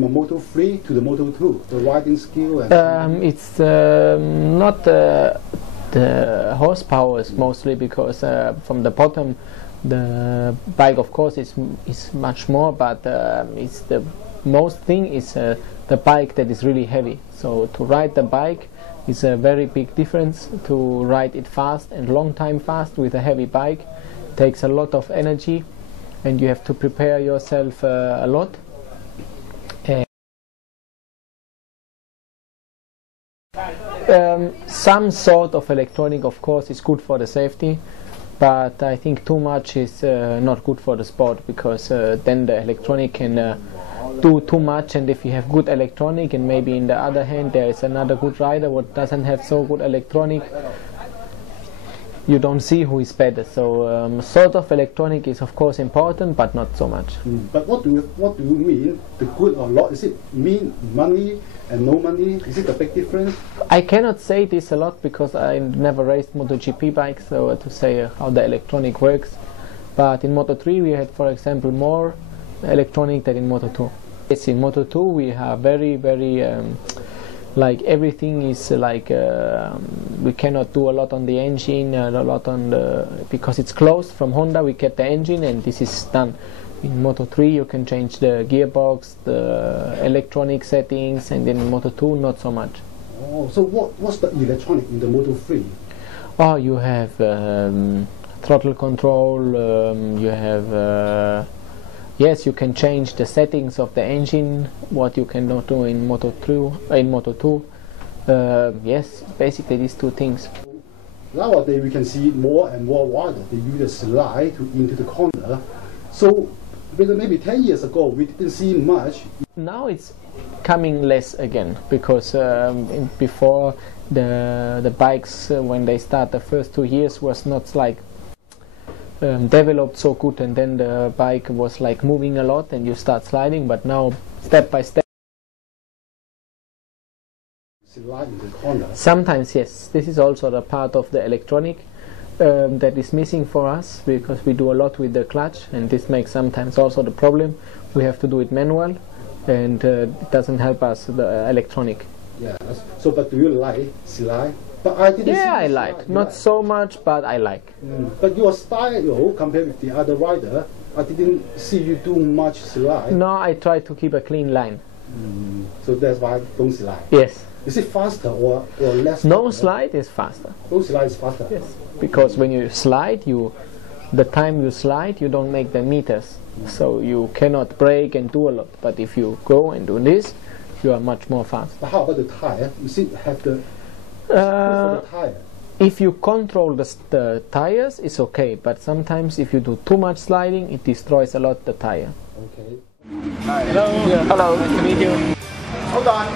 from a Moto3 to the Moto2, the riding skill? And it's not the horsepower is mostly because from the bottom the bike of course is much more, but it's the most thing is the bike that is really heavy. So to ride the bike is a very big difference. To ride it fast and long time fast with a heavy bike takes a lot of energy, and you have to prepare yourself a lot. Some sort of electronic of course is good for the safety, but I think too much is not good for the sport, because then the electronic can do too much, and if you have good electronic and maybe in the other hand there is another good rider what doesn't have so good electronic, you don't see who is better. So sort of electronic is of course important, but not so much. But what do you mean the good or lot? Is it mean money and no money? Is it a big difference? I cannot say this a lot because I never raced MotoGP bikes, so to say how the electronic works. But in Moto3 we had, for example, more electronic than in Moto2. Yes, in Moto2 we have very like everything is like we cannot do a lot on the engine, a lot on the, because it's closed from Honda. We get the engine and this is done. In Moto3 you can change the gearbox, the electronic settings, and then in Moto2 not so much. Oh, so what's the electronic in the Moto3? Oh, you have throttle control, you have yes, you can change the settings of the engine, what you cannot do in Moto2. Yes, basically these two things. Nowadays we can see more and more riders, they use a slide into the corner. So maybe 10 years ago we didn't see much. Now it's coming less again, because before the bikes when they start the first 2 years was not like developed so good, and then the bike was like moving a lot and you start sliding, but now step by step. Slide in the corner. Sometimes yes, this is also the part of the electronic that is missing for us, because we do a lot with the clutch, and this makes sometimes also the problem. We have to do it manual, and it doesn't help us, the electronic. Yeah, so but do you like slide? But I didn't. Yeah, I like. Not so much, but I like. But your style, compared with the other rider, I didn't see you do much slide. No, I try to keep a clean line. So that's why I don't slide. Yes. Is it faster or less? No slide is faster. No slide is faster. Yes. Because when you slide, the time you slide, you don't make the meters. So you cannot brake and do a lot. But if you go and do this, you are much more fast. But how about the tire? You see, have the tire. If you control the tires, it's okay, but sometimes if you do too much sliding, it destroys a lot the tire. Okay. Hi. Hello. Yeah, hello. Nice to meet you. Hold on.